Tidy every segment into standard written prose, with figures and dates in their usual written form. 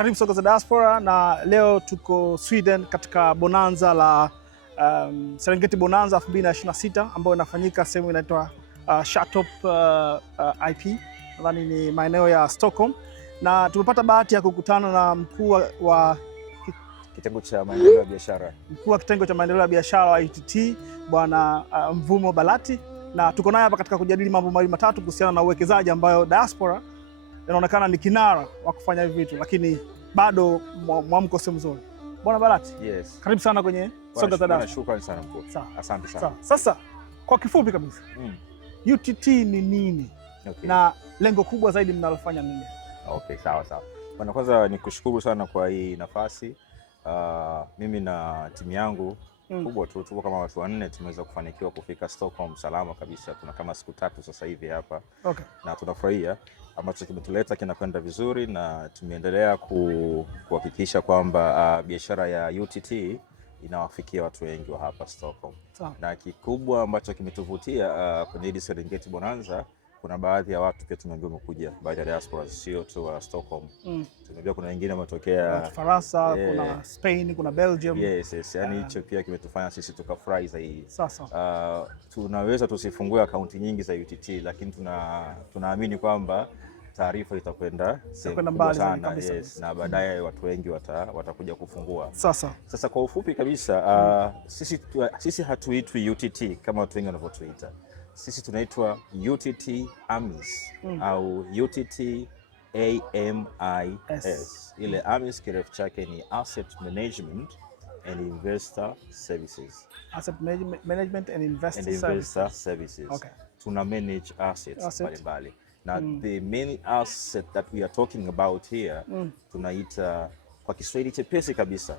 Karibu Soko za Diaspora, na leo tuko Sweden katika bonanza la Serengeti Bonanza 2026 ambayo inafanyika sehemu inaitwa Sharptorp IP, nadhani ni maeneo ya Stockholm, na tumepata bahati ya kukutana na mkuu wa kitengo cha maendeleo ya biashara, mkuu wa kitengo cha maendeleo ya biashara wa UTT Bwana Mvumo Balati, na tuko naye hapa katika kujadili mambo mawili matatu kuhusiana na uwekezaji ambayo diaspora inaonekana ni kinara wa kufanya hivi vitu, lakini bado mwamko sio mzuri. Bwana Balati, yes. Karibu sana kwenye Soko za Diaspora. Shukrani sana mkuu. Asante sana. Sawa. Sasa kwa kifupi kabisa, UTT ni nini? Okay. Na lengo kubwa zaidi mnalofanya nini? Okay, sawa. Bwana, kwanza nikushukuru sana kwa hii nafasi. Mimi na timu yangu kubwa tupo kama watu 4 tumeweza kufanikiwa kufika Stockholm salama kabisa. Tuna kama siku 3 sasa hivi hapa. Okay. Na tunafurahia ambacho kimetuleta kinakwenda vizuri, na tumeendelea kuhakikisha kwamba biashara ya UTT inawafikia watu wengi wa hapa Stockholm. Na kikubwa ambacho kimetuvutia kwenye hili Serengeti Bonanza, kuna baadhi ya watu pia tumeambiwa wamekuja, baadhi ya diaspora, sio tu wa Stockholm. Tumeambiwa kuna wengine wametokea Faransa, kuna Spain, kuna Belgium. Yes. Yani hicho pia kimetufanya sisi tukafurahi zaidi. Sasa tunaweza tusifungue akaunti nyingi za UTT, lakini tunaamini kwamba taarifa itakwenda mbali sana. Yes, na baadaye watu wengi watakuja kufungua. Sasa kwa ufupi kabisa, sisi hatuitwi UTT kama watu wengi wanavyotuita. Sisi tunaitwa UTT AMIS au UTT AMIS. Ile AMIS kirefu chake ni Asset Management and Investor Services. Asset Management and Investor Services. Okay. Tuna manage assets mbalimbali. Na the main asset that we are talking about here tunaita kwa Kiswahili chepesi kabisa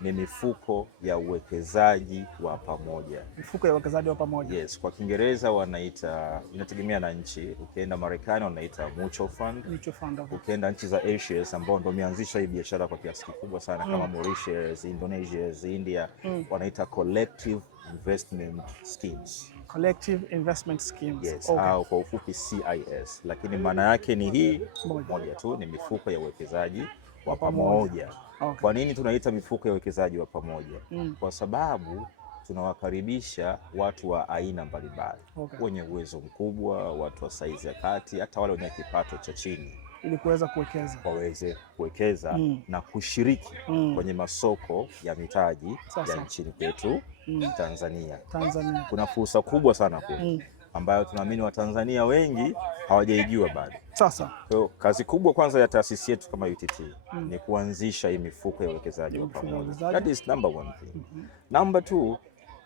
ni mifuko ya uwekezaji wa pamoja. Mifuko ya uwekezaji wa pamoja. Yes, kwa Kiingereza wanaita, inategemea na nchi. Ukienda Marekani wanaita mutual fund. Okay. Ukienda nchi za Asia ambao ndio wameanzisha hii biashara kwa kiasi kikubwa sana kama Mauritius, Indonesia, India, wanaita collective investment schemes. Collective investment schemes. Yes, okay. Au kwa ufupi CIS, lakini maana yake ni hii moja tu, ni mifuko ya uwekezaji wa pamoja. Okay. Kwa nini tunaita mifuko ya uwekezaji wa pamoja? Kwa sababu tunawakaribisha watu wa aina mbalimbali. Okay. Wenye uwezo mkubwa, watu wa saizi ya kati, hata wale wenye kipato cha chini, ili waweze kuwekeza na kushiriki kwenye masoko ya mitaji ya nchini kwetu Tanzania. Kuna fursa kubwa sana kwetu ambayo tunaamini Watanzania wengi hawajaijua bado. Sasa kazi kubwa kwanza ya taasisi yetu kama UTT ni kuanzisha hii mifuko ya uwekezaji wa pamoja. That is number 1 thing. Number 2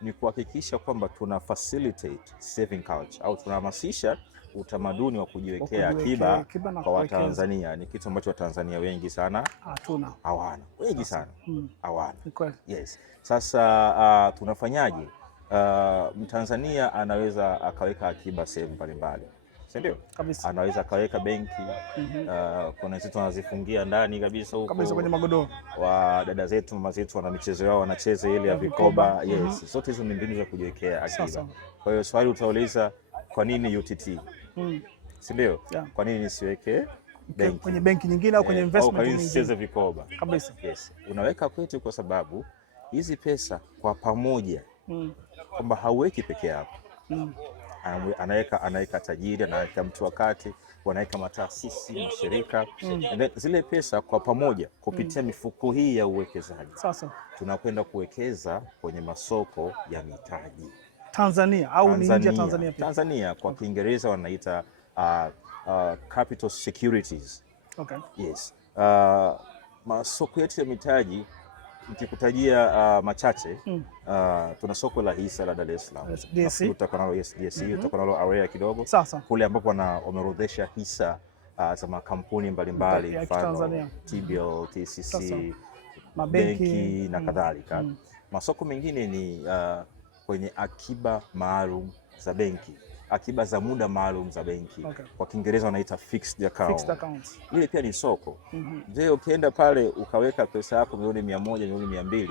ni kuhakikisha kwamba tuna facilitate saving culture, au tunahamasisha utamaduni wa kujiwekea akiba kwa Watanzania. Ni kitu ambacho Watanzania wengi sana hawana. Wengi sana hawana. Yes. Sasa tunafanyaje? Mtanzania anaweza akaweka akiba sehemu mbalimbali, si ndio? Anaweza akaweka benki. Kuna zetu wanazifungia ndani kabisa huko kwenye magodoro. Wa dada zetu, mama zetu wana michezo yao, wanacheza ile ya vikoba. Yes. Zote hizo ni mbinu za kujiwekea akiba. Kwa hiyo swali utauliza, kwa nini UTT? Si ndio? Kwa nini nisiweke benki kwenye benki nyingine au kwenye investment nyingine? Au nisicheze vikoba. Kabisa. Yes. Unaweka kwetu kwa sababu hizi pesa kwa pamoja, kwamba hauweki peke yako. Anaweka tajiri, anaweka mtu wa kati, wanaweka mataasisi, mashirika. Zile pesa kwa pamoja kupitia mifuko hii ya uwekezaji, sasa tunakwenda kuwekeza kwenye masoko ya mitaji Tanzania au nje ya Tanzania pia? Tanzania kwa Kiingereza wanaita capital securities. Okay. Yes. Masoko yetu ya mitaji nikikutajia machache, tuna soko la hisa la Dar es Salaam. DSE, utakonalo area kidogo. Kule ambapo wameorodhesha hisa za makampuni mbalimbali, mfano TBL, TCC, mabenki na kadhalika. Masoko mengine ni kwenye akiba maalum za benki, akiba za muda maalum za benki. Okay. Kwa Kiingereza wanaita fixed account. Ile pia ni soko. Je, ukienda pale ukaweka pesa yako milioni 100, milioni 200,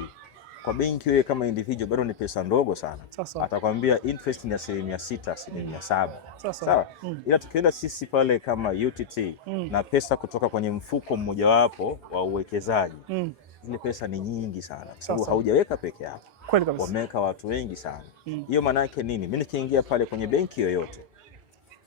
kwa benki wewe kama individual bado ni pesa ndogo sana. Atakwambia interest ni 6%, 7%. Sawa. Ila tukienda sisi pale kama UTT na pesa kutoka kwenye mfuko mmojawapo wa uwekezaji, ile pesa ni nyingi sana kwa sababu haujaweka peke yako. Kweli kabisa. Wameweka watu wengi sana. Hiyo maana yake nini? Mimi nikiingia pale kwenye benki yoyote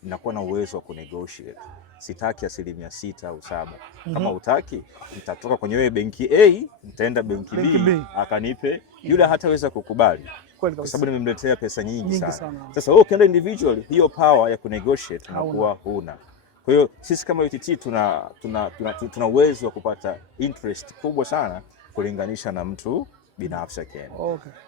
ninakuwa na uwezo wa kunegotiate. Sitaki 6% au 7%. Kama utaki, nitatoka kwenye wewe benki A, nitaenda benki B, akanipe. Yule hataweza kukubali. Kwa sababu nimemletea pesa nyingi sana. Sasa wewe ukienda individual, hiyo power ya kunegotiate unakuwa huna. Kwa hiyo sisi kama UTT tuna uwezo wa kupata interest kubwa sana kulinganisha na mtu binafsi yake.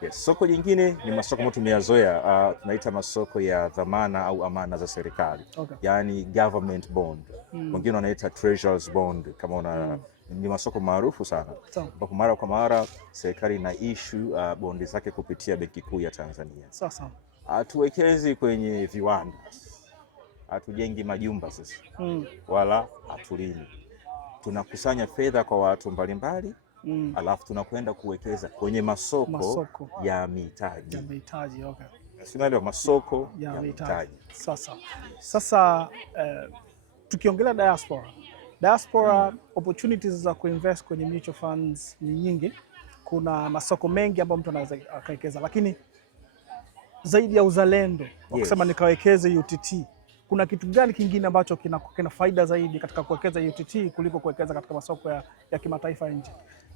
Yes. Soko jingine ni masoko ambayo tumeyazoea, tunaita masoko ya dhamana au amana za serikali. Yaani government bond. Wengine wanaita treasurer's bond kama ni masoko maarufu sana. Ambapo mara kwa mara serikali ina issue bondi zake kupitia Benki Kuu ya Tanzania. Sasa hatuwekezi kwenye viwanda. Hatujengi majumba sisi. Wala hatulimi. Tunakusanya fedha kwa watu mbalimbali. Alafu tunakwenda kuwekeza kwenye masoko ya mitaji. Sinaelewa masoko ya mitaji. Sasa tukiongelea diaspora opportunities za kuinvest kwenye mutual funds ni nyingi. Kuna masoko mengi ambayo mtu anaweza akawekeza, lakini zaidi ya uzalendo wa kusema nikawekeze UTT, kuna kitu gani kingine ambacho kina faida zaidi katika kuwekeza UTT kuliko kuwekeza katika masoko ya kimataifa nje?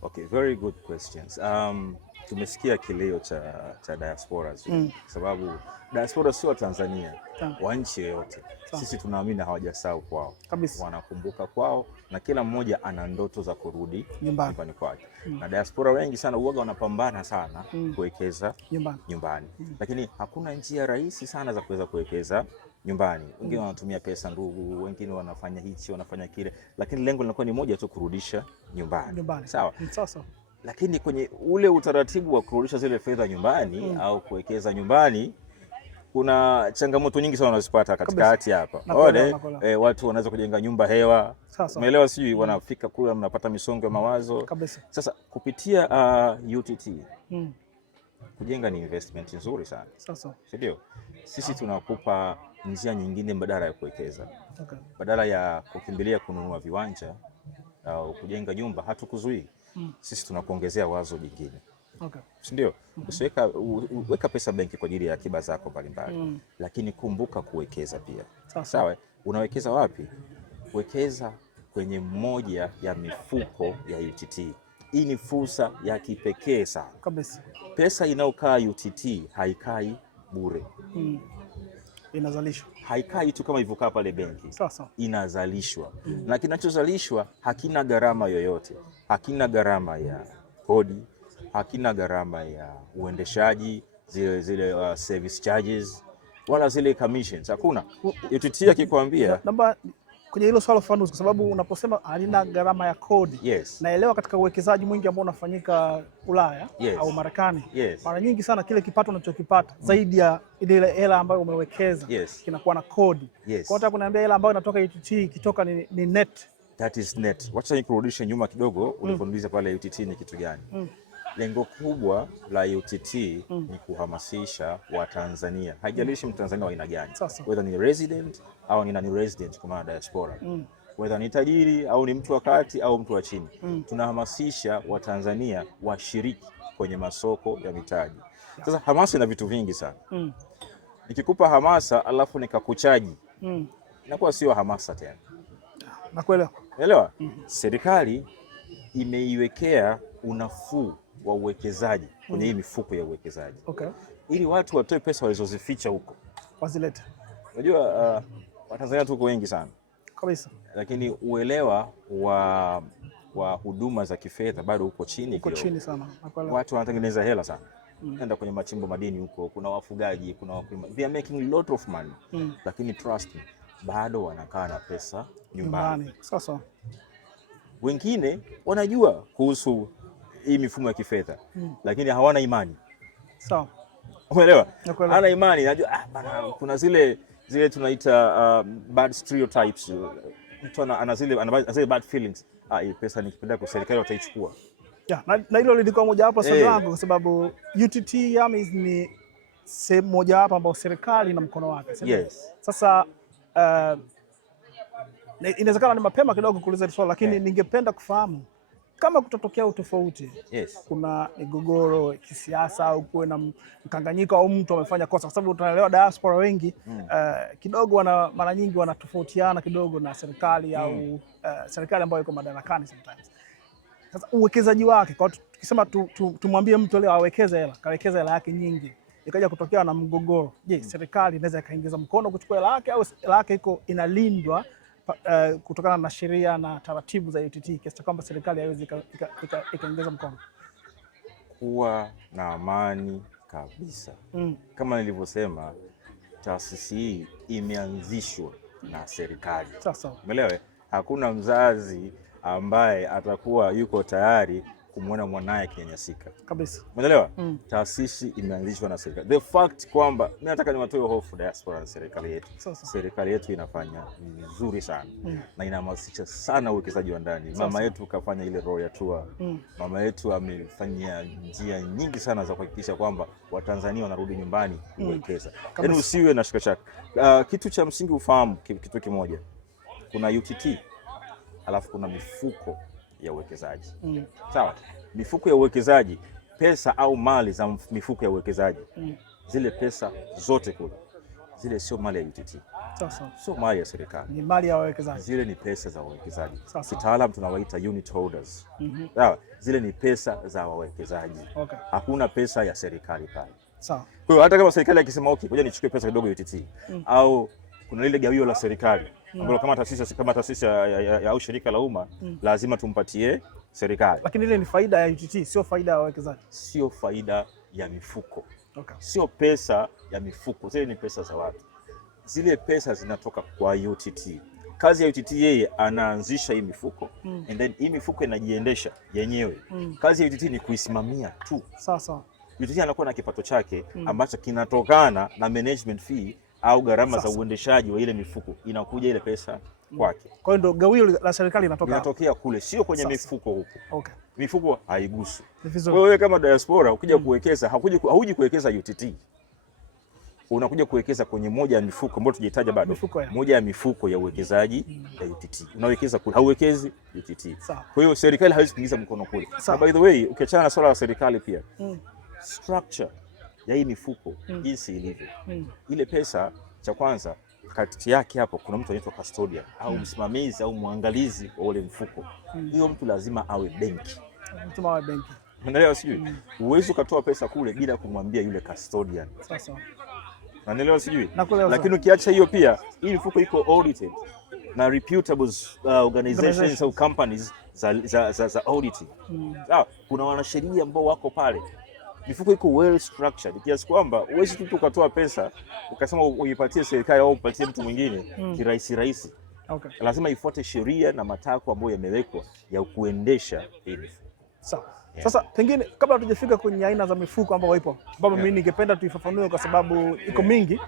Okay, very good questions. Tumesikia kilio cha diaspora sababu diaspora sio Tanzania, wa nchi yoyote. Sisi tunaamini hawajasahau kwao. Wanakumbuka kwao na kila mmoja ana ndoto za kurudi nyumbani kwake. Na diaspora wengi sana uoga wanapambana sana kuwekeza nyumbani. Lakini hakuna njia rahisi sana za kuweza kuwekeza nyumbani. Wengine wanatumia pesa ndugu, wengine wanafanya hichi, wanafanya kile, lakini lengo linakuwa ni moja tu, kurudisha nyumbani. Sawa. Lakini kwenye ule utaratibu wa kurudisha zile fedha nyumbani au kuwekeza nyumbani, kuna changamoto nyingi sana wanazipata katikati hapa. Watu wanaweza kujenga nyumba hewa. Umeelewa? Sijui wanafika kule mnapata misongo ya mawazo. Sasa kupitia UTT kujenga ni investment nzuri sana. Ndio. Sisi tunakupa njia nyingine badala ya kuwekeza. Badala ya kukimbilia kununua viwanja au kujenga nyumba, hatukuzuii. Sisi tunakuongezea wazo jingine. Ndio. Weka pesa benki kwa ajili ya akiba zako mbalimbali. Lakini kumbuka kuwekeza pia. Sawa? Unawekeza wapi? Wekeza kwenye moja ya mifuko ya UTT. Hii ni fursa ya kipekee sana. Pesa inayokaa UTT haikai bure. Inazalishwa. Haikai tu kama ilivyokaa pale benki. Inazalishwa. Na kinachozalishwa hakina gharama yoyote. Hakina gharama ya kodi, hakina gharama ya uendeshaji, zile service charges, wala zile commissions. Hakuna. UTT akikwambia kwenye hilo swala fanuzi, kwa sababu unaposema halina gharama ya kodi, naelewa katika uwekezaji mwingi ambao unafanyika Ulaya au Marekani, mara nyingi sana kile kipato unachokipata zaidi ya ile hela ambayo umewekeza kinakuwa na kodi. Kwa hiyo kuniambia hela ambayo inatoka UTT ikitoka ni net. That is net. Wacha nikurudishe nyuma kidogo, uliponiuliza pale UTT ni kitu gani? Lengo kubwa la UTT ni kuhamasisha Watanzania. Haijalishi Mtanzania wa aina gani. Whether ni resident au ni non-resident kwa maana diaspora. Whether ni tajiri au ni mtu wa kati au mtu wa chini. Tunahamasisha Watanzania washiriki kwenye masoko ya mitaji. Sasa hamasa ina vitu vingi sana. Nikikupa hamasa alafu nikakuchaji, inakuwa sio hamasa tena. Nakuelewa. Elewa? Serikali imeiwekea unafuu wa uwekezaji kwenye hii mifuko ya uwekezaji. Ili watu watoe pesa walizozificha huko, wazilete. Unajua Watanzania tuko wengi sana. Lakini uelewa wa huduma za kifedha bado uko chini kidogo. Chini sana. Watu wanatengeneza hela sana. Nenda kwenye machimbo madini huko, kuna wafugaji, kuna wakulima. They are making a lot of money. Lakini trust me, bado wanakaa na pesa nyumbani. Wengine wanajua kuhusu hii mifumo ya kifedha, lakini hawana imani. Umeelewa? Hana imani, najua kuna zile tunaita bad stereotypes. Mtu ana zile bad feelings. Hii pesa nikipenda kwa serikali wataichukua. Yeah, na hilo lilikuwa moja wapo swali langu kwa sababu UTT AMIS ni sehemu moja wapo ambao serikali na mkono wake. Yes. Sasa inawezekana ni mapema kidogo kuuliza swali, lakini ningependa kufahamu kama kutatokea utofauti, kuna migogoro kisiasa au kuwe na mkanganyiko au mtu amefanya kosa, kwa sababu tunaelewa diaspora wengi kidogo mara nyingi wanatofautiana kidogo na serikali au serikali ambayo iko madarakani sometimes. Sasa uwekezaji wake, kwa tukisema tumwambie mtu leo awekeze hela, kawekeza hela yake nyingi, ikaja kutokea na mgogoro, je, serikali inaweza ikaingiza mkono kuchukua hela yake au hela yake iko inalindwa kutokana na sheria na taratibu za UTT kiasi cha kwamba serikali haiwezi ikaingiza mkono? Kuwa na amani kabisa. Kama nilivyosema, taasisi hii imeanzishwa na serikali. Sasa umeelewa, hakuna mzazi ambaye atakuwa yuko tayari kumwona mwanae akinyanyasika kabisa. Umeelewa? Taasisi imeanzishwa na serikali. The fact kwamba mimi nataka niwatoe hofu diaspora na serikali yetu. Serikali yetu inafanya vizuri sana na inahamasisha sana uwekezaji wa ndani. Mama yetu kafanya ile Royal Tour. Mama yetu amefanya njia nyingi sana za kuhakikisha kwamba Watanzania wanarudi nyumbani kuwekeza. Yaani usiwe na shaka. Kitu cha msingi ufahamu kitu kimoja. Kuna UTT alafu kuna mifuko ya uwekezaji. Sawa? Mifuko ya uwekezaji, pesa au mali za mifuko ya uwekezaji. Zile pesa zote kule, zile sio mali ya UTT. Sio mali ya serikali. Ni mali ya wawekezaji. Zile ni pesa za wawekezaji. Kitaalamu tunawaita unit holders. Sawa? Zile ni pesa za wawekezaji. Hakuna pesa ya serikali pale. Sawa. Kwa hiyo hata kama serikali ikisema okay, ngoja nichukue pesa kidogo UTT au kuna lile gawio la serikali ambalo kama taasisi au shirika la umma lazima tumpatie serikali. Lakini ile ni faida ya UTT, sio faida ya wawekezaji. Sio faida ya mifuko. Sio pesa ya mifuko, zile ni pesa za watu. Zile pesa zinatoka kwa UTT. Kazi ya UTT, yeye anaanzisha hii mifuko and then hii mifuko inajiendesha yenyewe. Kazi ya UTT ni kuisimamia tu. Sasa UTT anakuwa na kipato chake ambacho kinatokana na management fee au gharama za uendeshaji wa ile mifuko, inakuja ile pesa kwake. Kwa hiyo ndio gawio la serikali inatokea kule, sio kwenye mifuko huko. Mifuko haigusu. Kwa hiyo wewe kama diaspora ukija kuwekeza, hauji kuwekeza UTT. Unakuja kuwekeza kwenye moja ya mifuko ambayo tujitaja bado. Moja ya mifuko ya uwekezaji ya UTT. Unawekeza kule, hauwekezi UTT. Kwa hiyo serikali haiwezi kuingiza mkono kule. By the way, ukiachana na swala la serikali pia, structure ya hii mifuko jinsi ilivyo. Ile pesa, cha kwanza kati yake hapo kuna mtu anaitwa custodian au msimamizi au mwangalizi wa ule mfuko. Hiyo mtu lazima awe benki. Mtu awe benki. Unaelewa sijui? Huwezi ukatoa pesa kule bila kumwambia yule custodian. Sasa. Unaelewa sijui? Lakini ukiacha hiyo pia, hii mifuko iko audited na reputable organizations au companies za auditing. Kuna wanasheria ambao wako pale. Mifuko iko well structured kiasi kwamba huwezi tu ukatoa pesa ukasema uipatie serikali au upatie mtu mwingine kirahisi. Lazima ifuate sheria na matakwa ambayo yamewekwa ya kuendesha hii mifuko. Sawa. Sasa pengine kabla hatujafika kwenye aina za mifuko ambayo ipo, sababu mimi ningependa tuifafanue kwa sababu iko mingi.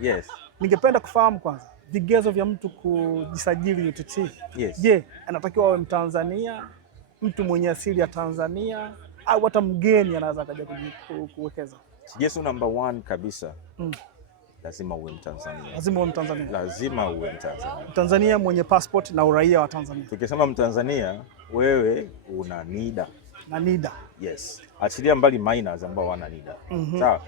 Ningependa kufahamu kwanza vigezo vya mtu kujisajili UTT. Je, anatakiwa awe Mtanzania, mtu mwenye asili ya Tanzania au hata mgeni anaweza kaja kuwekeza? Kigezo number 1 kabisa. Lazima uwe Mtanzania. Lazima uwe Mtanzania. Lazima uwe Mtanzania. Mtanzania mwenye passport na uraia wa Tanzania. Tukisema Mtanzania, wewe una NIDA. Na NIDA. Yes. Achilia mbali minors ambao wana NIDA. Sawa.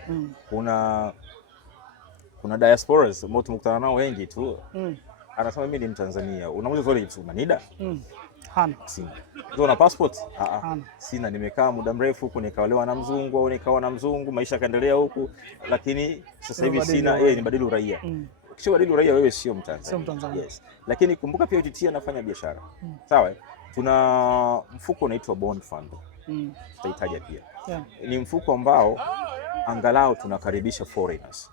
Kuna diasporas ambao tumekutana nao wengi tu. Anasema mimi ni Mtanzania. Unauliza swali tu, una NIDA? Hana. Sina. Una passport? Sina. Nimekaa muda mrefu huku nikaolewa na mzungu au nikaoa na mzungu, maisha kaendelea huku, lakini sasa hivi sina, nibadili uraia. Ukishabadili uraia wewe sio Mtanzania. Yes. Lakini kumbuka pia UTT anafanya biashara. Sawa? Tuna mfuko unaitwa Bond Fund. Tutahitaji pia. Ni mfuko ambao angalau tunakaribisha foreigners.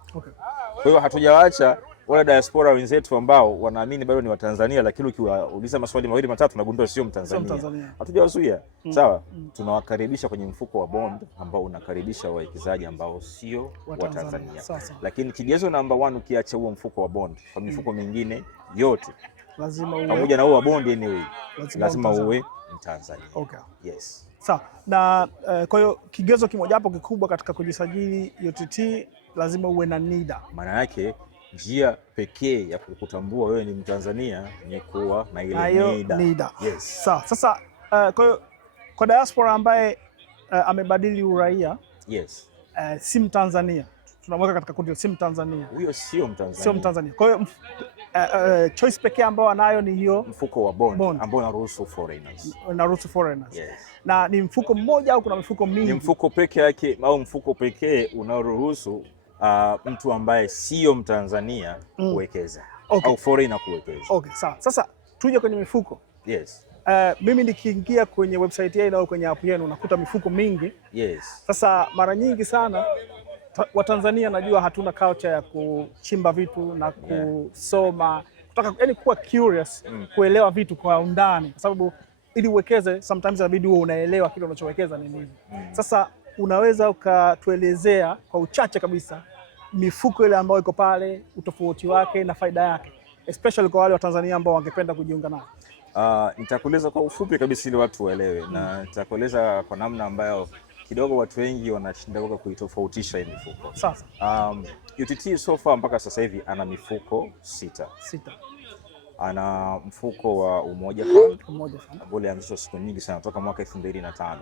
Kwa hiyo hatujawaacha wale diaspora wenzetu ambao wanaamini bado ni Watanzania, lakini ukiwauliza maswali mawili matatu nagundua sio Mtanzania. Hatujawazuia. Sawa? Tunawakaribisha kwenye mfuko wa bond ambao unakaribisha wawekezaji ambao sio Watanzania. Lakini kigezo namba 1, ukiacha huo mfuko wa bond, kwa mifuko mingine yote lazima uwe pamoja na huo wa bond anyway. Lazima uwe Mtanzania. Yes. Sawa. Na kwa hiyo kigezo kimoja hapo kikubwa katika kujisajili UTT lazima uwe na NIDA. Maana yake njia pekee ya kukutambua wewe ni Mtanzania ni kuwa na ile NIDA. Yes. Sawa. Sasa kwa hiyo kwa diaspora ambaye amebadili uraia, yes, si Mtanzania, tunamweka katika kundi si Mtanzania. Huyo sio Mtanzania. Sio Mtanzania. Kwa hiyo choice pekee ambayo anayo ni hiyo mfuko wa bond ambao unaruhusu foreigners. Unaruhusu foreigners. Yes. Na ni mfuko mmoja au kuna mifuko mingi? Ni mfuko pekee yake au mfuko pekee unaoruhusu mtu ambaye sio Mtanzania kuwekeza. Okay. Au foreigner kuwekeza. Okay, sawa. Sasa tuje kwenye mifuko. Yes. Mimi nikiingia kwenye website yenu au kwenye app yenu nakuta mifuko mingi. Yes. Sasa mara nyingi sana Watanzania najua hatuna culture ya kuchimba vitu na kusoma, kutaka yani kuwa curious, kuelewa vitu kwa undani, kwa sababu ili uwekeze sometimes inabidi uwe unaelewa kile unachowekeza ni nini. Sasa unaweza ukatuelezea kwa uchache kabisa mifuko ile ambayo iko pale, utofauti wake na faida yake, especially kwa wale Watanzania ambao wangependa kujiunga nayo? Nitakueleza kwa ufupi kabisa ili watu waelewe, na nitakueleza kwa namna ambayo kidogo watu wengi wanashinda kuitofautisha hii mifuko. Sasa UTT so far mpaka sasa hivi ana mifuko sita. Ana mfuko wa Umoja Fund ambao ulianzishwa siku nyingi sana toka mwaka 2005.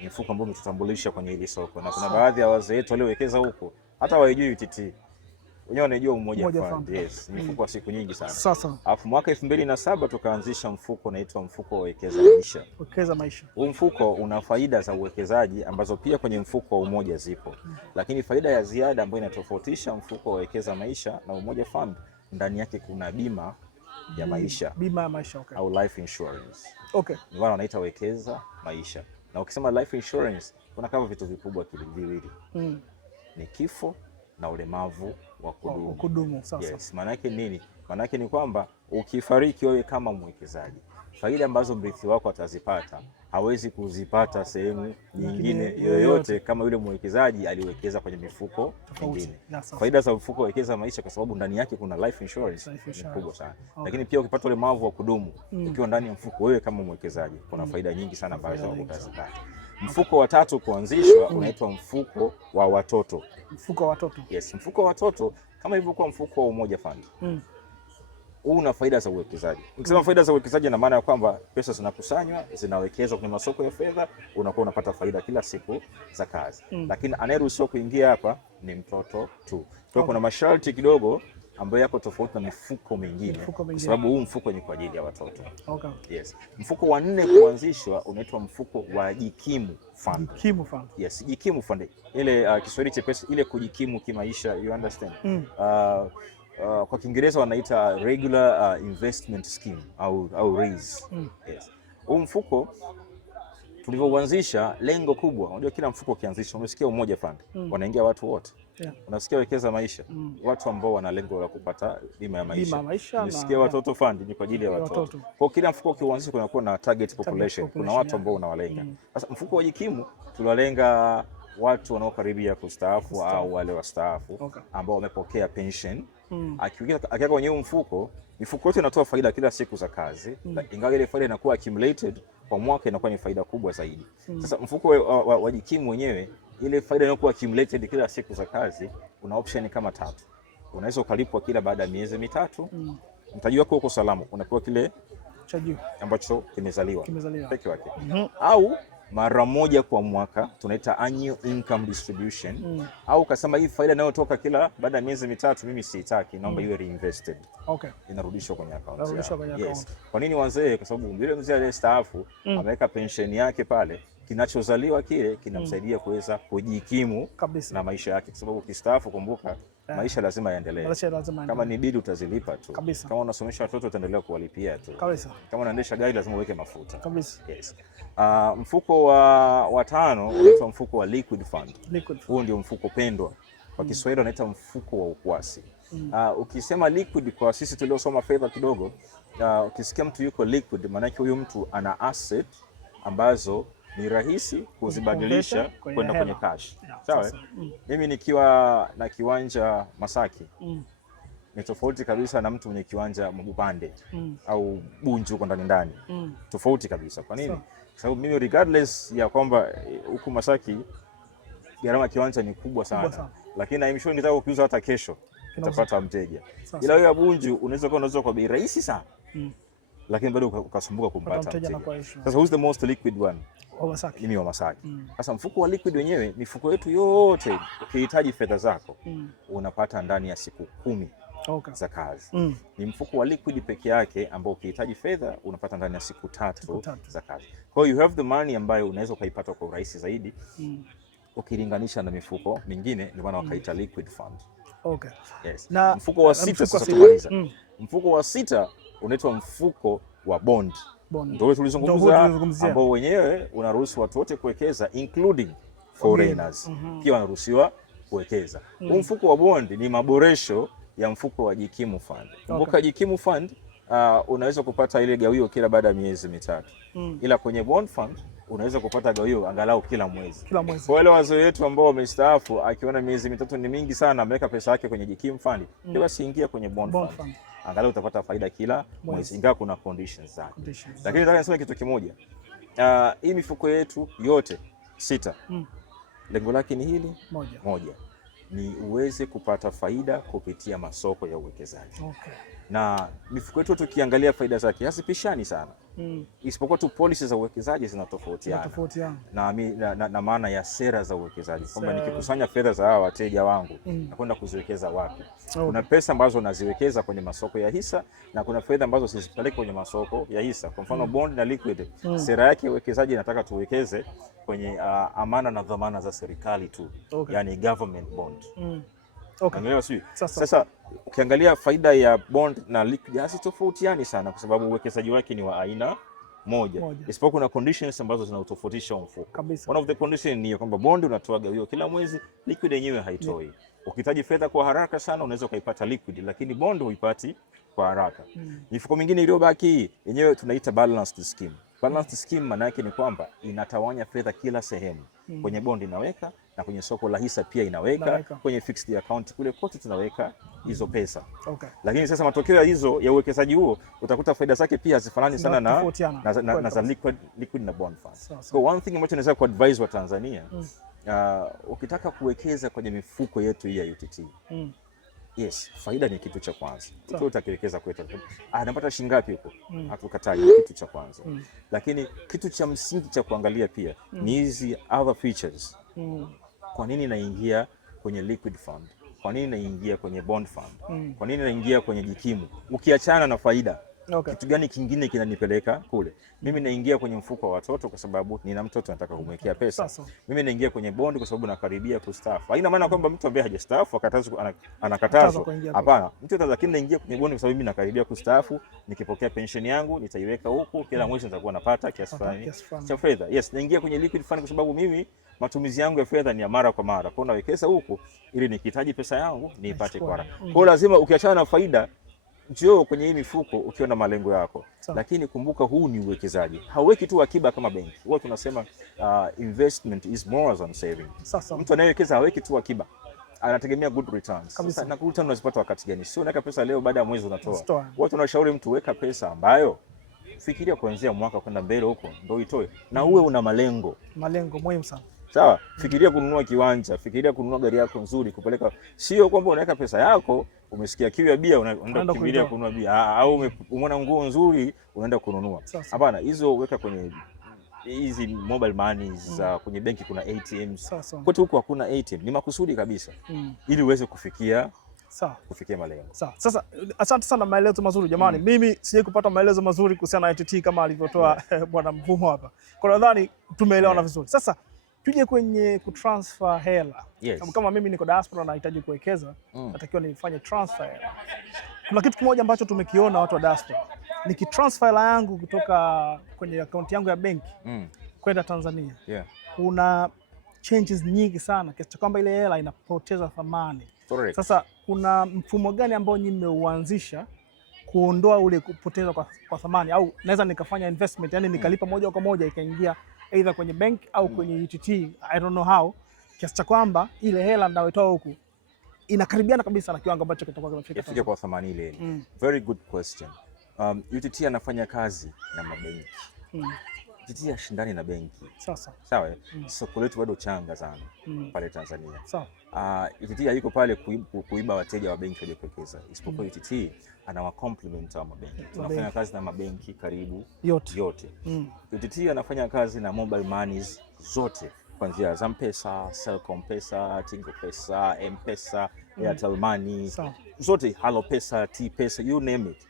Ni mfuko ambao umetutambulisha kwenye hili soko, na kuna baadhi ya wazee wetu waliowekeza huko hata hawajui UTT. Wenyewe wanajua Umoja Fund. Yes, ni mfuko wa siku nyingi sana. Sasa alafu mwaka 2007 tukaanzisha mfuko unaitwa mfuko wa Wekeza Maisha. Wekeza Maisha. Huu mfuko una faida za uwekezaji ambazo pia kwenye mfuko wa Umoja zipo. Lakini faida ya ziada ambayo inatofautisha mfuko wa Wekeza Maisha na Umoja Fund, ndani yake kuna bima ya maisha. Bima ya maisha, okay. Au life insurance. Okay. Ndio maana wanaita Wekeza Maisha. Na ukisema life insurance kuna kama vitu vikubwa viwili. Ni kifo na ulemavu wa kudumu. Sasa. Yes. Maana yake nini? Maana yake ni kwamba ukifariki wewe kama mwekezaji, faida ambazo mrithi wako atazipata hawezi kuzipata sehemu nyingine yoyote kama yule mwekezaji aliwekeza kwenye mifuko mingine. Faida za mfuko wa Wekeza Maisha kwa sababu ndani yake kuna life insurance ni kubwa sana. Okay. Lakini pia ukipata ulemavu wa kudumu ukiwa ndani ya mfuko, wewe kama mwekezaji kuna faida nyingi sana ambazo utazipata. Mfuko wa tatu kuanzishwa unaitwa mfuko wa watoto. Mfuko wa watoto. Yes, mfuko wa watoto kama ilivyokuwa mfuko wa Umoja Fund. Huu una faida za uwekezaji. Nikisema faida za uwekezaji na maana ya kwamba pesa zinakusanywa, zinawekezwa kwenye masoko ya fedha, unakuwa unapata faida kila siku za kazi. Lakini anayeruhusiwa kuingia hapa ni mtoto tu. Kwa kuna masharti kidogo ambayo yako tofauti na mifuko mingine, kwa sababu huu mfuko ni kwa ajili ya watoto. Okay. Yes. Mfuko wa 4 kuanzishwa unaitwa mfuko wa Jikimu Fund. Jikimu Fund. Yes, Jikimu Fund. Ile Kiswahili chepesi, ile kujikimu kimaisha, you understand? Kwa Kiingereza wanaita regular investment scheme au RAIS. Yes. Huu mfuko tulivyoanzisha, lengo kubwa, unajua kila mfuko ukianzisha, umesikia Umoja Fund, wanaingia watu wote. Unasikia Wekeza Maisha, watu ambao wana lengo la kupata bima ya maisha. Unasikia Watoto Fund ni kwa ajili ya watoto. Kwa kila mfuko ukianzisha kunakuwa na target population, kuna watu ambao unawalenga. Sasa mfuko wa Jikimu tunalenga watu wanaokaribia kustaafu au wale wastaafu ambao wamepokea pension. Akiweka kwenye mfuko, mifuko yote inatoa faida kila siku za kazi, ingawa ile faida inakuwa accumulated kwa mwaka, inakuwa ni faida kubwa zaidi. Sasa mfuko wa Jikimu wenyewe, ile faida inayokuwa accumulated kila siku za kazi, una option kama 3. Unaweza ukalipwa kila baada ya miezi 3. Mtaji wako uko salama, unapewa kile cha juu ambacho kimezaliwa peke yake. Au mara moja kwa mwaka, tunaita annual income distribution. Au kasema hii faida inayotoka kila baada ya miezi 3 mimi siitaki, naomba iwe reinvested. Okay. Inarudishwa kwenye account. Yes. Kwa nini wazee? Kwa sababu yule mzee aliyestaafu ameweka pension yake pale, kinachozaliwa kile kinamsaidia kuweza kujikimu na maisha yake, kwa sababu ukistaafu, kumbuka maisha lazima yaendelee. Kama ni bidii utazilipa tu. Kama unasomesha watoto utaendelea kuwalipia tu. Kama unaendesha gari lazima uweke mafuta. Yes. Mfuko wa 5 unaitwa mfuko wa Liquid Fund. Huu ndio mfuko pendwa. Kwa Kiswahili unaita mfuko wa ukwasi. Ukisema liquid kwa sisi tuliosoma fedha kidogo, ukisikia mtu yuko liquid, maana yake huyu mtu ana asset ambazo ni rahisi kuzibadilisha kwenda kwenye cash. Sawa? Mimi nikiwa na kiwanja Masaki, ni tofauti kabisa na mtu mwenye kiwanja Mbupande au Bunju huko ndani. Tofauti kabisa. Kwa nini? sababu mimi regardless ya kwamba huku Masaki gharama kiwanja ni kubwa sana. Lakini I'm sure nitaka kuuza hata kesho utapata mteja. Ila wewe Bunju unaweza kwa bei rahisi sana. Lakini bado ukasumbuka kumpata mteja. Sasa who's the most liquid one? Masaki. Mimi wa Masaki. Sasa mfuko wa liquid wenyewe, mifuko yetu yote ukihitaji fedha zako unapata ndani ya siku 10 za kazi. Ni mfuko wa liquid peke yake ambao ukihitaji fedha unapata ndani ya siku 3 za kazi. Kwa hiyo you have the money ambayo unaweza kuipata kwa urahisi zaidi ukilinganisha na mifuko mingine, ndio maana wakaita liquid fund. Yes. Na mfuko wa 6 sasa tumaliza. Mfuko wa 6 unaitwa mfuko wa bond. Ndio tulizungumza, ambao wenyewe unaruhusu watu wote kuwekeza including foreigners. Pia wanaruhusiwa kuwekeza. Huu mfuko wa bond ni maboresho ya mfuko wa Jikimu Fund. Kumbuka Jikimu Fund unaweza kupata ile gawio kila baada ya miezi mitatu. Ila kwenye bond fund unaweza kupata gawio angalau kila mwezi. Kwa wale wazee wetu ambao wamestaafu, akiona miezi mitatu ni mingi sana, ameweka pesa yake kwenye Jikimu Fund, ndio basi ingia kwenye bond fund. Angalau utapata faida kila mwezi, ingawa kuna conditions zake. Lakini nataka niseme kitu kimoja. Hii mifuko yetu yote 6. Lengo lake ni hili moja. Ni uweze kupata faida kupitia masoko ya uwekezaji. Na mifuko yetu tukiangalia faida zake hazipishani sana. Isipokuwa tu policy za uwekezaji zinatofautiana. Na maana ya sera za uwekezaji, kwamba nikikusanya fedha za hawa wateja wangu na kwenda kuziwekeza wapi. Kuna pesa ambazo naziwekeza kwenye masoko ya hisa na kuna fedha ambazo sizipeleke kwenye masoko ya hisa. Kwa mfano bond na liquid, sera yake uwekezaji inataka tuwekeze kwenye amana na dhamana za serikali tu. Yani government bond. Unaelewa sio? Sasa ukiangalia faida ya bond na liquid hazitofautiani sana, kwa sababu uwekezaji wake ni wa aina moja. Isipokuwa kuna conditions ambazo zinatofautisha mfuko. One of the conditions ni kwamba bond unatoa gawio kila mwezi, liquid yenyewe haitoi. Ukihitaji fedha kwa haraka sana unaweza kuipata liquid, lakini bond huipati kwa haraka. Mifuko mingine iliyobaki yenyewe tunaita balanced scheme. Balanced scheme maana yake ni kwamba inatawanya fedha kila sehemu. Kwenye bond inaweka na kwenye soko la hisa pia inaweka. Kwenye fixed account kule kote tunaweka hizo pesa. Lakini sasa matokeo ya hizo ya uwekezaji huo utakuta faida zake pia hazifanani sana na za liquid na bond fund. So one thing ambacho naweza kuadvise wa Tanzania, ukitaka kuwekeza kwenye mifuko yetu hii ya UTT, yes, faida ni kitu cha kwanza. Ukiwa utakiwekeza kwetu, anapata shilingi ngapi huko? Hatukatai, kitu cha kwanza. Lakini kitu cha msingi cha kuangalia pia ni hizi other features. Kwa nini naingia kwenye liquid fund? Kwa nini naingia kwenye bond fund? Kwa nini naingia kwenye Jikimu? Ukiachana na faida, kitu gani kingine kinanipeleka kule? Mimi naingia kwenye mfuko wa watoto kwa sababu nina mtoto nataka kumwekea pesa. Mimi naingia kwenye bond kwa sababu nakaribia kustaafu. Haina maana kwamba mtu ambaye hajastaafu anakatazwa. Hapana, mtu atakini naingia kwenye bond kwa sababu mimi nakaribia kustaafu, nikipokea pension yangu nitaiweka huko, kila mwezi nitakuwa napata kiasi fulani cha fedha. Yes, naingia kwenye liquid fund kwa sababu mimi matumizi yangu ya fedha ni ya mara kwa mara. Kwa hiyo nawekeza huko ili nikihitaji pesa yangu niipate kwa haraka. Kwa hiyo lazima ukiachana na faida, njoo kwenye hii mifuko ukiwa na malengo yako. Lakini kumbuka huu ni uwekezaji. Hauweki tu akiba kama benki. Huwa tunasema investment is more than saving. Mtu anayewekeza haweki tu akiba. Anategemea good returns. Sasa na good returns unazipata wakati gani? Sio unaweka pesa leo baada ya mwezi unatoa. Watu tunashauri mtu weka pesa ambayo fikiria kuanzia mwaka kwenda mbele huko ndio itoe. Na uwe una malengo. Malengo muhimu sana. Sawa, fikiria kununua kiwanja, fikiria kununua gari yako nzuri kupeleka. Sio kwamba unaweka pesa yako, umesikia kiu ya bia unaenda kukimbilia kununua bia, au umeona nguo nzuri unaenda kununua. Hapana, hizo weka kwenye hizi mobile money za kwenye benki, kuna ATMs. Kwetu huko hakuna ATM, ni makusudi kabisa. Ili uweze kufikia malengo. Sasa asante sana, maelezo mazuri jamani. Mimi sije kupata maelezo mazuri kuhusiana na ITT kama alivyotoa bwana Mvumo hapa. Kwa nadhani tumeelewana vizuri. Sasa tuje kwenye kutransfer hela. Kama mimi niko diaspora na nahitaji kuwekeza, natakiwa nifanye transfer. Kuna kitu kimoja ambacho tumekiona watu wa diaspora. Nikitransfer hela yangu kutoka kwenye account yangu ya benki kwenda Tanzania. Kuna changes nyingi sana kiasi kwamba ile hela inapoteza thamani. Sasa kuna mfumo gani ambao nyinyi mmeuanzisha kuondoa ule kupoteza kwa thamani, au naweza nikafanya investment, yani nikalipa moja kwa moja ikaingia either kwenye bank au kwenye UTT, I don't know how, kiasi cha kwamba ile hela ninayotoa huku inakaribiana kabisa na kiwango ambacho kitakuwa kimefika kwa thamani ile. Very good question. UTT anafanya kazi na mabenki. UTT hashindani na benki. Sasa. Sawa? Soko letu bado changa sana pale Tanzania. Sawa. UTT hayuko pale kuiba wateja wa benki waje kuwekeza. Isipokuwa UTT anawa complement wa mabenki. Tunafanya kazi na mabenki karibu yote. UTT anafanya kazi na mobile monies zote kuanzia Azam Pesa, Selcom Pesa, Tigo Pesa, M-Pesa, Airtel Money, zote, Halo Pesa, T-Pesa, you name it.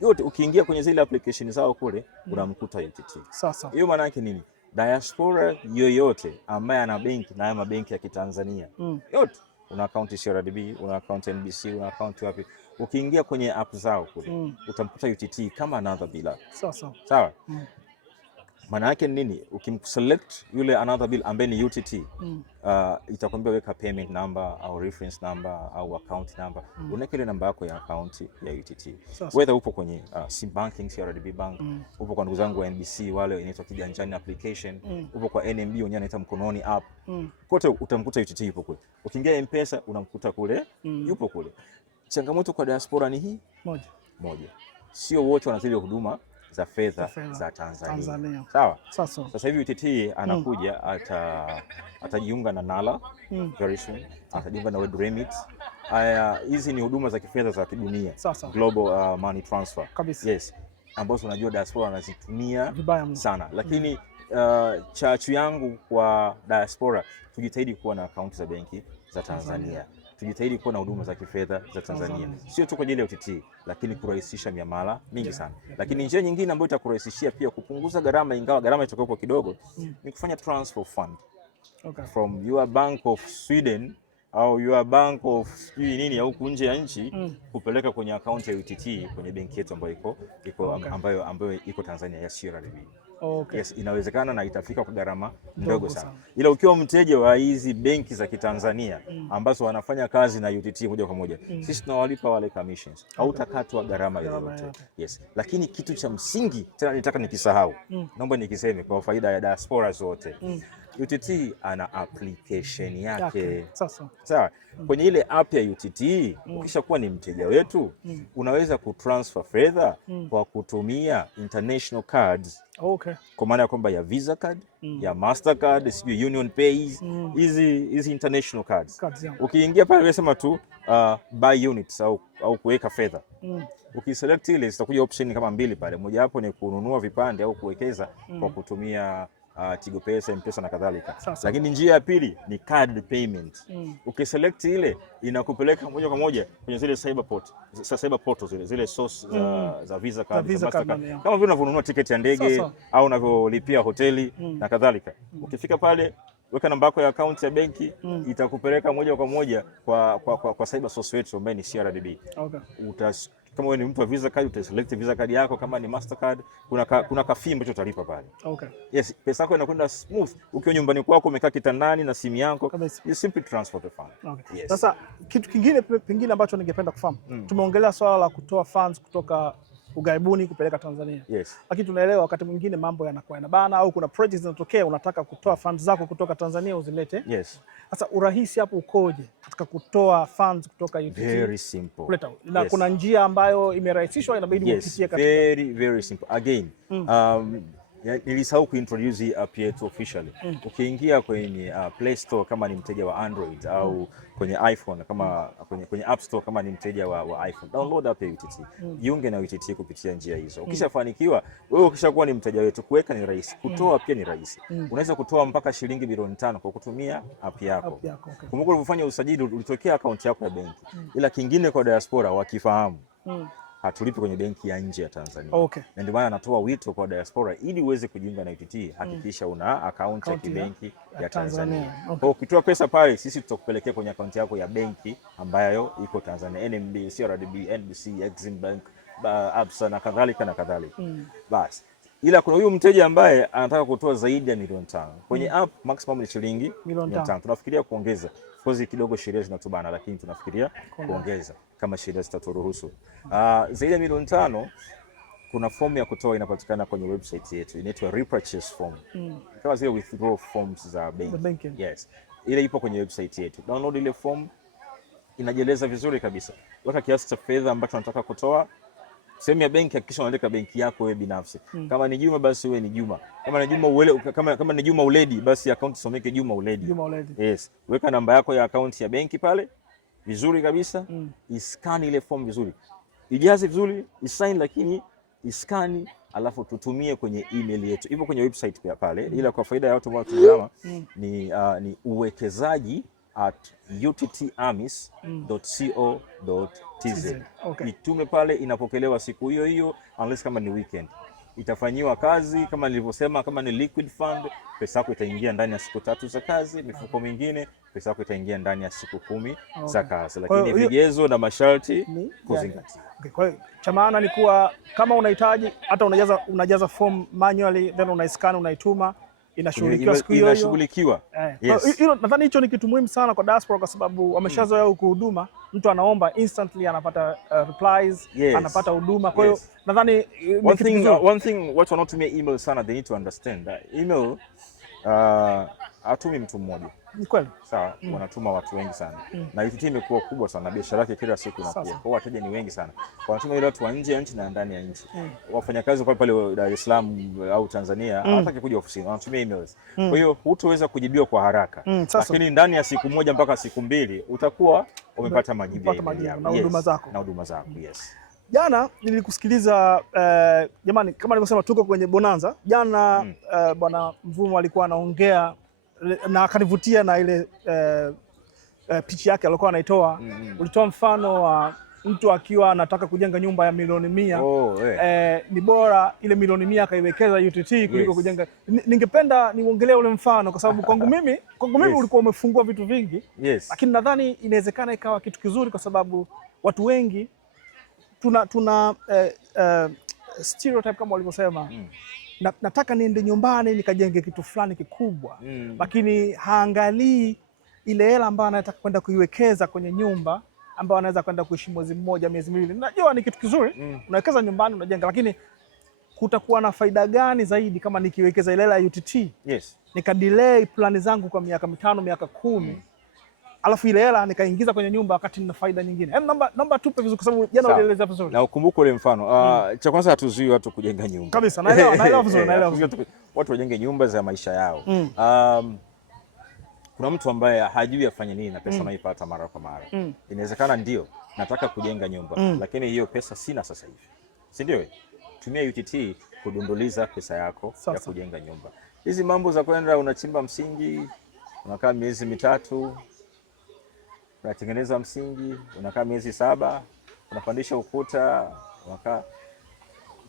Yote ukiingia kwenye zile application zao kule unamkuta UTT. Sasa. Hiyo maana yake nini? Diaspora yoyote ambaye ana benki na haya mabenki ya Kitanzania yote, una account CRDB, una account NBC, una account wapi, ukiingia kwenye app zao kule utamkuta UTT kama another bill. Sawa? Maana yake nini? Ukimselect yule another bill ambaye ni UTT, itakwambia weka payment number au reference number au account number. Unaweka ile namba yako ya account ya UTT. Whether upo kwenye Sim Banking, CRDB Bank, upo kwa ndugu zangu wa NBC wale inaitwa kiganjani application, upo kwa NMB wenyewe inaitwa mkononi app. Kote utamkuta UTT yupo kule. Ukiingia M-Pesa unamkuta kule, yupo kule. Changamoto kwa diaspora ni hii moja. Sio wote wana zile huduma za fedha za Tanzania. Sawa? Sasa hivi UTT anakuja atajiunga na Nala very soon, atajiunga na WebRemit. Hizi ni huduma za kifedha za kidunia. Global money transfer. Yes. Ambazo unajua diaspora wanazitumia sana. Lakini chachu yangu kwa diaspora, tujitahidi kuwa na akaunti za benki za Tanzania. Tujitahidi kuwa na huduma za kifedha za Tanzania. Sio tu kwa ajili ya UTT, lakini kurahisisha miamala mingi sana. Lakini njia nyingine ambayo itakurahisishia pia kupunguza gharama, ingawa gharama itakuwa kidogo, ni kufanya transfer fund from your bank of Sweden au your bank of nini au nje ya nchi kupeleka kwenye account ya UTT kwenye benki yetu ambayo iko Tanzania ya CRDB. Yes, inawezekana na itafika kwa gharama ndogo sana. Ila ukiwa mteja wa hizi benki za Kitanzania ambazo wanafanya kazi na UTT moja kwa moja, sisi tunawalipa wale commissions. Hautakatwa gharama yoyote. Yes. Lakini kitu cha msingi tena nitaka nikisahau. Naomba nikiseme kwa faida ya diaspora zote. UTT ana application yake. Sawa. Kwenye ile app ya UTT ukishakuwa ni mteja wetu, unaweza kutransfer fedha kwa kutumia international cards. Kwa maana ya kwamba ya Visa card, ya Mastercard, sijui Union Pay, hizi international cards. Ukiingia pale unasema tu buy units au kuweka fedha. Ukiselect ile zitakuja option kama mbili pale. Moja hapo ni kununua vipande au kuwekeza kwa kutumia Tigo Pesa, M-Pesa na kadhalika. Lakini njia ya pili ni card payment. Ukiselect ile inakupeleka moja kwa moja kwenye zile cyber portal zile source za Visa card, Mastercard. Kama vile unavyonunua tiketi ya ndege au unavyolipia hoteli na kadhalika. Ukifika pale weka namba yako ya account ya benki, itakupeleka moja kwa moja kwa cyber source wetu ambaye ni CRDB. Kama wewe ni mtu wa Visa card utaselect Visa card yako, kama ni Mastercard kuna ka fee ambacho utalipa pale. Yes, pesa yako inakwenda smooth ukiwa nyumbani kwako umekaa kitandani na simu yako. You simply transfer the fund. Yes. Sasa kitu kingine pengine ambacho ningependa kufahamu. Tumeongelea swala la kutoa funds kutoka ughaibuni kupeleka Tanzania. Lakini tunaelewa wakati mwingine mambo yanakuwa yanabana au kuna projects zinatokea unataka kutoa funds zako kutoka Tanzania uzilete. Sasa urahisi hapo ukoje katika kutoa funds kutoka UTT? Very simple. Na kuna njia ambayo imerahisishwa inabidi upitie katika. Very simple. Again, nilisahau kuintroduce hii app yetu officially. Ukiingia kwenye Play Store kama ni mteja wa Android au kwenye iPhone kama kwenye App Store kama ni mteja wa iPhone, download app ya UTT. Jiunge na UTT kupitia njia hizo. Ukishafanikiwa, wewe ukishakuwa ni mteja wetu, kuweka ni rahisi, kutoa pia ni rahisi. Unaweza kutoa mpaka shilingi milioni 5 kwa kutumia app yako. Kumbuka ulipofanya usajili ulitokea account yako ya benki. Ila kingine kwa diaspora wakifahamu, hatulipi kwenye benki ya nje ya Tanzania. Na ndio maana natoa wito kwa diaspora ili uweze kujiunga na UTT, hakikisha una account ya kibenki ya Tanzania. Kwa ukitoa pesa pale, sisi tutakupelekea kwenye account yako ya benki ambayo iko Tanzania, NMB, CRDB, NBC, Exim Bank, Absa na kadhalika. Basi. Ila kuna huyu mteja ambaye anataka kutoa zaidi ya milioni 5. Kwenye app maximum ni shilingi milioni 5. Tunafikiria kuongeza. Kozi kidogo sheria zinatubana, lakini tunafikiria kuongeza kama sheria zitaturuhusu. Zaidi ya milioni 5 kuna fomu ya kutoa inapatikana kwenye website yetu. Inaitwa repurchase form. Kama zile withdrawal forms za benki. Yes. Ile ipo kwenye website yetu. Download ile form, inajeleza vizuri kabisa. Weka kiasi cha fedha ambacho unataka kutoa, Sehemu ya benki hakikisha unaweka benki yako wewe binafsi. Kama ni Juma basi wewe ni Juma. Kama ni Juma kama ni Juma Uledi basi account someke Juma Uledi. Juma Uledi. Yes. Weka namba yako ya account ya benki pale vizuri kabisa. Iscan ile form vizuri. Ijaze vizuri, isign, lakini iskani alafu tutumie kwenye email yetu. Ipo kwenye website pia pale, ila kwa faida ya watu ambao tunatazama ni uwekezaji@uttaamis.co.tz. Okay. Itume pale, inapokelewa siku hiyo hiyo unless kama ni weekend. Itafanyiwa kazi kama nilivyosema, kama ni liquid fund, pesa yako itaingia ndani ya siku 3 za kazi, mifuko mingine pesa yako itaingia ndani ya siku 10 za kazi, lakini vigezo na masharti kuzingatia. Okay. Kwa hiyo cha maana ni kuwa kama unahitaji hata unajaza form manually then unaiscan unaituma, inashughulikiwa siku hiyo. Inashughulikiwa. Yes. Hilo nadhani hicho ni kitu muhimu sana kwa diaspora kwa sababu wameshazoea huko huduma, mtu anaomba instantly anapata replies, anapata huduma. Kwa hiyo nadhani one thing watu wanaotumia email sana, they need to understand that email hatumi mtu mmoja. Ni kweli. Sawa, wanatuma watu wengi sana. Na UTT imekuwa kubwa sana, biashara yake kila siku inakuwa. Kwa wateja ni wengi sana. Wanatuma ile watu wa nje ya nchi na ndani ya nchi. Wafanyakazi pale Dar es Salaam au Tanzania hawataki kuja ofisini, wanatumia emails. Kwa hiyo hutoweza kujibiwa kwa haraka. Lakini ndani ya siku moja mpaka siku 2 utakuwa umepata majibu na huduma zako. Na huduma zako, yes. Jana nilikusikiliza jamani, kama nilivyosema tuko kwenye bonanza. Jana Bwana Mvumo alikuwa anaongea na akanivutia na ile pitch yake alikuwa anaitoa. Ulitoa mfano wa mtu akiwa anataka kujenga nyumba ya milioni 100, ni bora ile milioni 100 akaiwekeza UTT kuliko kujenga. Ningependa niuongelee ule mfano kwa sababu kwangu mimi ulikuwa umefungua vitu vingi, lakini nadhani inawezekana ikawa kitu kizuri kwa sababu watu wengi tuna stereotype kama walivyosema. Nataka niende nyumbani nikajenge kitu fulani kikubwa, lakini haangalii ile hela ambayo anataka kwenda kuiwekeza kwenye nyumba ambayo anaweza kwenda kuishi mwezi mmoja, miezi miwili. Najua ni kitu kizuri, unawekeza nyumbani unajenga, lakini kutakuwa na faida gani zaidi kama nikiwekeza ile hela ya UTT? Nikadelay plani zangu kwa miaka 5, miaka 10. Alafu ile hela nikaingiza kwenye nyumba wakati nina faida nyingine. Namba tupe vizuri kwa sababu jana ulieleza vizuri. Na ukumbuke ule mfano. Cha kwanza hatuzuii watu kujenga nyumba. Kabisa, naelewa vizuri, Watu wajenge nyumba za maisha yao. Kuna mtu ambaye hajui afanye nini na pesa anaipata mara kwa mara. Inawezekana ndio nataka kujenga nyumba, lakini hiyo pesa sina sasa hivi. Si ndio? Tumia UTT kudunduliza pesa yako ya kujenga nyumba. Hizi mambo za kwenda unachimba msingi, unakaa miezi 3, unatengeneza msingi, unakaa miezi 7, unapandisha ukuta, unakaa.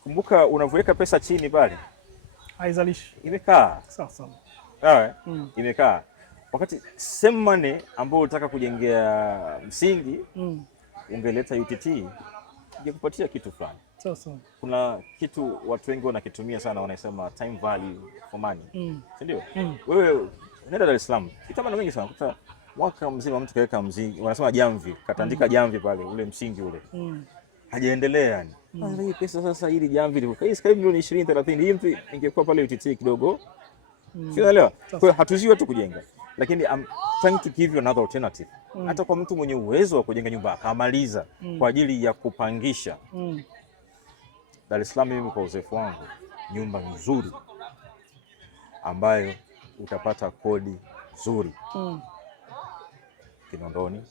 Kumbuka unavyoweka pesa chini pale, haizalishi. Imekaa. Sawa. Imekaa. Wakati same money ambayo unataka kujengea msingi, ungeleta UTT, ingekupatia kitu fulani. Sawa. Kuna kitu watu wengi wanakitumia sana, wanasema time value for money. Si ndio? Wewe nenda Dar es Salaam, kitamana wengi sana kuta mwaka mzima mtu kaweka msingi, wanasema jamvi, katandika jamvi pale, ule msingi ule. Hajaendelea yani. Hii pesa sasa hili jamvi liko. Hii sasa milioni 20 30, hii mtu ingekuwa pale UTT kidogo. Unaelewa? Kwa hiyo hatuzuii watu kujenga. Lakini I'm trying to give you another alternative. Hata kwa mtu mwenye uwezo wa kujenga nyumba akamaliza kwa ajili ya kupangisha. Dar es Salaam, mimi kwa uzoefu wangu, nyumba nzuri ambayo utapata kodi nzuri. Kinondoni,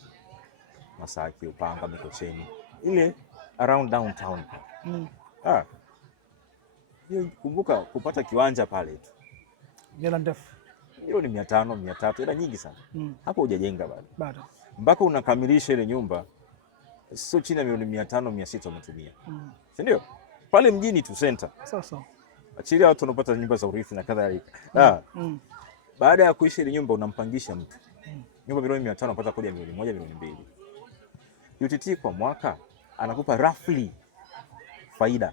Masaki, Upanga, Mikocheni, ile around downtown. Kumbuka kupata kiwanja pale tu hela ndefu, milioni 500, 300, hela nyingi sana. Hapo hujajenga bado. Mpaka unakamilisha ile nyumba sio chini ya milioni 500, 600 umetumia. Si ndio? Pale mjini tu center. Sawa. Achilia watu wanapata nyumba za urithi na kadhalika. Baada ya kuishi ile nyumba unampangisha mtu. Nyumba milioni 500 unapata kodi ya milioni 1, milioni 2. UTT kwa mwaka anakupa roughly faida.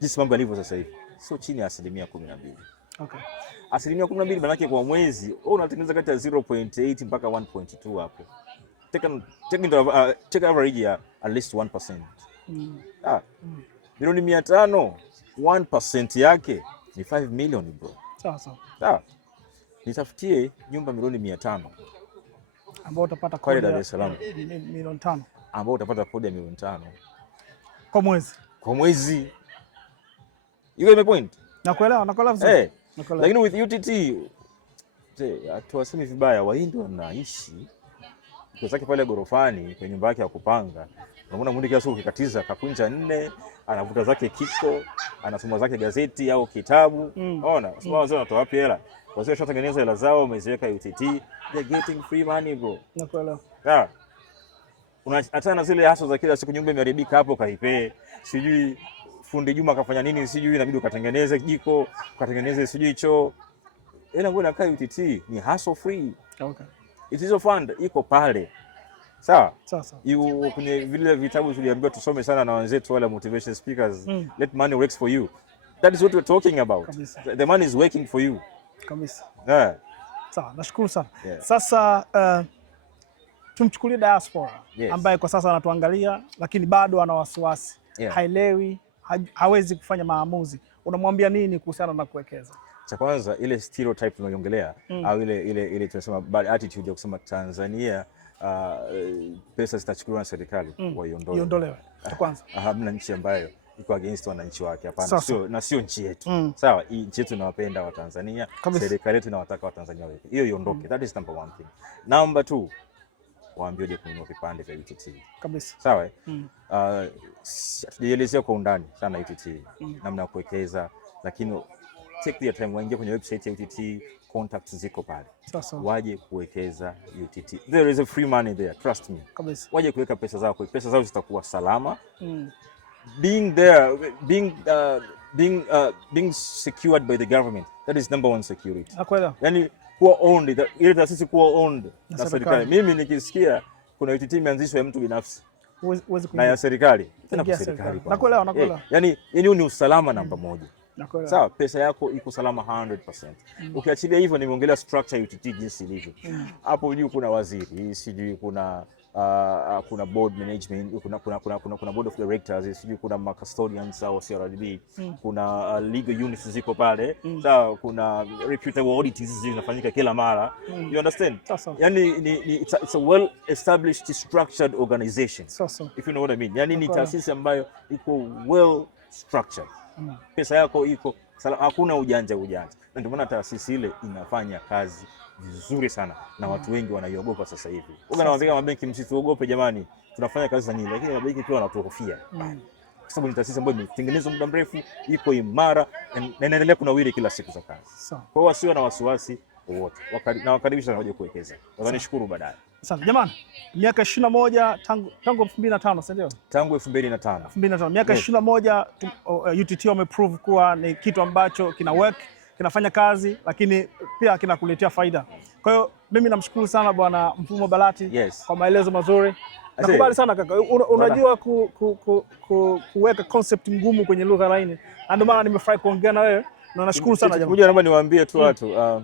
Jinsi mambo yalivyo sasa hivi, sio chini ya 12%. Okay. 12% maana yake kwa mwezi wewe unatengeneza kati ya 0.8 mpaka 1.2 hapo. Take average ya at least 1%. Milioni 500, 1% yake ni 5 million bro. Sawa. Nitafutie nyumba milioni 500 ambao utapata kodi ya Dar es Salaam milioni 5. Ambao utapata kodi ya milioni 5. Kwa mwezi. Kwa mwezi. You get my point? Nakuelewa vizuri. Lakini with UTT hatuwasemi vibaya, Wahindi wanaishi kwa zake pale gorofani kwa nyumba yake ya kupanga. Unaona mundi kiasi ukikatiza kakunja 4, anavuta zake kiko, anasoma zake gazeti au kitabu. Unaona? Sio wazee wanatoa wapi hela? Wazee washatengeneza hela zao, wameziweka UTT, they're getting free money bro. Nakuelewa. Hata na zile haso za kila siku, nyumba imeharibika hapo kaipee. Sijui fundi Juma kafanya nini, sijui inabidi ukatengeneze jiko, ukatengeneze sijui choo. Ila ngoja nakaa UTT ni hassle free. Okay. It is a fund iko pale. Sawa? Sawa. Kwenye vile vitabu tuliambiwa tusome sana na wenzetu wale motivation speakers, let money works for you. That is what we're talking about. Kabisa. The money is working for you. Kabisa. Sawa, nashukuru sana. Sasa tumchukulie diaspora ambaye kwa sasa anatuangalia lakini bado ana wasiwasi. Haelewi, hawezi kufanya maamuzi. Unamwambia nini kuhusiana na kuwekeza? Cha kwanza ile stereotype tunayoongelea au ile tunasema bad attitude ya kusema Tanzania pesa zitachukuliwa na serikali, iondolewe. Cha kwanza hamna nchi ambayo iko against wananchi wake, hapana. Sio nchi yetu. Sawa, nchi yetu inawapenda Watanzania, serikali yetu inawataka Watanzania wote. Hiyo iondoke. That is number 1 thing. Number 2, waambie kununua vipande vya UTT. Kabisa. Sawa? Tujielezea kwa undani sana UTT, namna ya kuwekeza, lakini take their time, waingie kwenye website ya UTT, contacts ziko pale. Waje kuwekeza UTT. There is a free money there, trust me. Kabisa. Waje kuweka pesa zao zitakuwa salama. Being there, being secured by the government, that is number 1 security. Yani kuwa owned, ile taasisi kuwa owned na serikali. Mimi nikisikia kuna UTT imeanzishwa ya mtu binafsi na ya serikali, tena kwa serikali. Nakuelewa. Yani ni usalama namba 1. Sawa, pesa yako iko salama 100%. Ukiachilia hivyo, nimeongelea structure ya UTT jinsi ilivyo. Hapo juu kuna waziri, sijui kuna board management, kuna board of directors, sijui kuna custodians au CRDB, kuna legal units ziko pale. Sawa, kuna reputable audits zinafanyika kila mara. You understand? Yani it's a well established structured organization. If you know what I mean. Yani ni taasisi ambayo iko well structured. Pesa yako iko hakuna ujanja. Na ndio maana taasisi ile inafanya kazi vizuri sana na watu wengi wanaiogopa sasa hivi. Nawaambia mabenki, msituogope jamani, tunafanya kazi za nini, lakini mabenki pia wanatuhofia. Kwa sababu ni taasisi ambayo imetengenezwa muda mrefu, iko imara na inaendelea kunawiri kila siku za kazi. Kwa hiyo wasiwe na wasiwasi wote. Na wakaribisha waje kuwekeza. Watanishukuru baadaye. Asante jamani. Miaka 21 tangu 2005, si ndio? Tangu 2005. Miaka 21 UTT wameprove kuwa ni kitu ambacho kina work, kinafanya kazi, lakini pia kinakuletea faida. Kwa hiyo mimi namshukuru sana Bwana Mfumo Balati kwa maelezo mazuri. Nakubali sana kaka. Unajua kuweka concept ngumu kwenye lugha laini. Ndio maana nimefurahi kuongea na wewe. Na nashukuru sana jamani. Naomba niwaambie tu watu,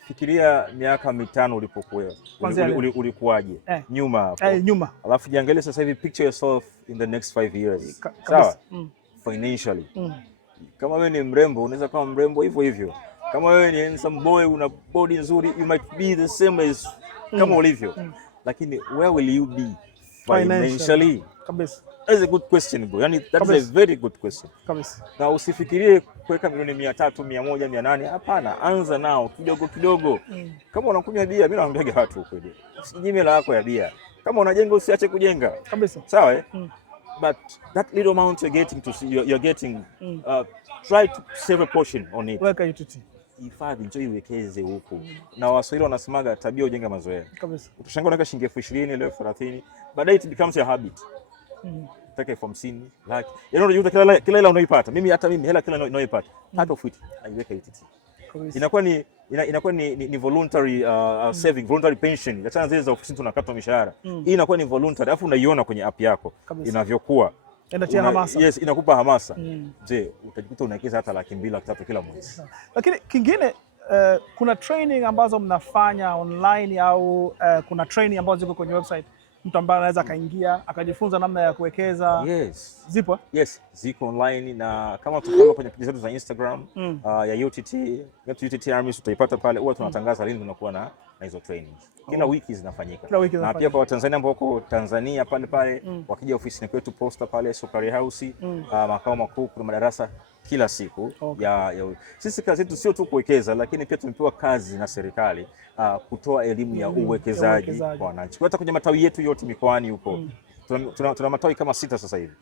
fikiria miaka 5 ulipokuwa. Ulikuwaje? Nyuma hapo. Nyuma. Alafu jiangalie sasa hivi, picture yourself in the next 5 years. Sawa? Financially. Kama wewe ni mrembo, unaweza kuwa mrembo hivyo hivyo. Kama wewe ni handsome boy, una body nzuri, you might be the same as kama ulivyo. Lakini where will you be financially? Kabisa. That's a good question bro. Yani that is a very good question. Kabisa. Na usifikirie kuweka milioni 300, 100, 800. Hapana, anza nao kidogo kidogo. Kama unakunywa bia, mimi naambia watu kweli, usijime la yako ya bia. Kama unajenga, usiache kujenga. Kabisa. Sawa But that little amount you're getting, try to save a portion on it. Weka UTT. Hifadhi, njoo iwekeze huko. Na Waswahili wanasemaga tabia hujenga mazoea. Kabisa. Utashangaa unaweka shilingi 20,000 leo 30,000, baadaye it becomes a habit. Taka 50,000, laki. Yaani unajua kila hela unayoipata. Hata mimi hela kila ninayoipata, part of it naiweka UTT. Inakuwa ni voluntary saving, voluntary pension. Achana zile za ofisini tunakata mishahara. Hii inakuwa ni voluntary, alafu unaiona kwenye app yako inavyokuwa. Inatia hamasa. Yes, inakupa hamasa. Je, utajikuta unawekeza hata 200,000, 300,000 kila mwezi. Lakini kingine kuna training ambazo mnafanya online au kuna training ambazo ziko kwenye website, mtu ambaye anaweza kaingia akajifunza namna ya kuwekeza? Yes. Zipo? Yes, ziko online, na kama tukiwa kwenye page zetu za Instagram ya UTT Army utaipata pale. Huwa tunatangaza lini tunakuwa na hizo training. Kila wiki zinafanyika. Na pia kwa Watanzania ambao wako Tanzania pale wakija ofisini kwetu Posta pale Sukari House, makao makuu, kuna madarasa kila siku sisi kazi yetu sio tu kuwekeza, lakini pia tumepewa kazi na serikali kutoa elimu ya uwekezaji kwa wananchi. Hata kwenye matawi yetu yote mikoani huko tuna matawi kama 6 sasa hivi.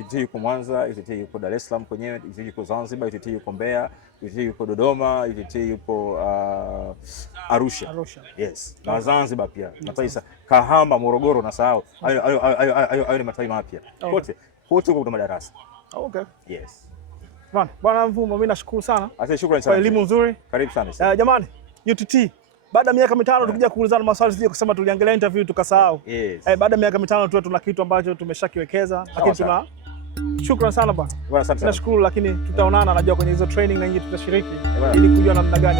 UTT yuko Mwanza, UTT yuko Dar es Salaam kwenyewe, UTT yuko Zanzibar, UTT yuko Mbeya, UTT yuko Dodoma, UTT yuko Arusha. Yes. Na Zanzibar pia. Matawi Kahama, Morogoro na sahau. Hayo ni matawi mapya. Kote huko madarasa. Okay. Yes. Bwana Mvuma, mimi nashukuru sana. Asante, shukrani sana. Kwa elimu nzuri. Karibu sana. Jamani, UTT baada ya miaka 5 tukija kuulizana maswali sije kusema tuliangalia interview tukasahau. Yes. Baada ya miaka 5 tu tuna kitu ambacho tumeshakiwekeza, lakini shukrani sana bwana. Asante. Nashukuru, lakini tutaonana, najua kwenye hizo training na nyinyi tutashiriki ili kujua namna gani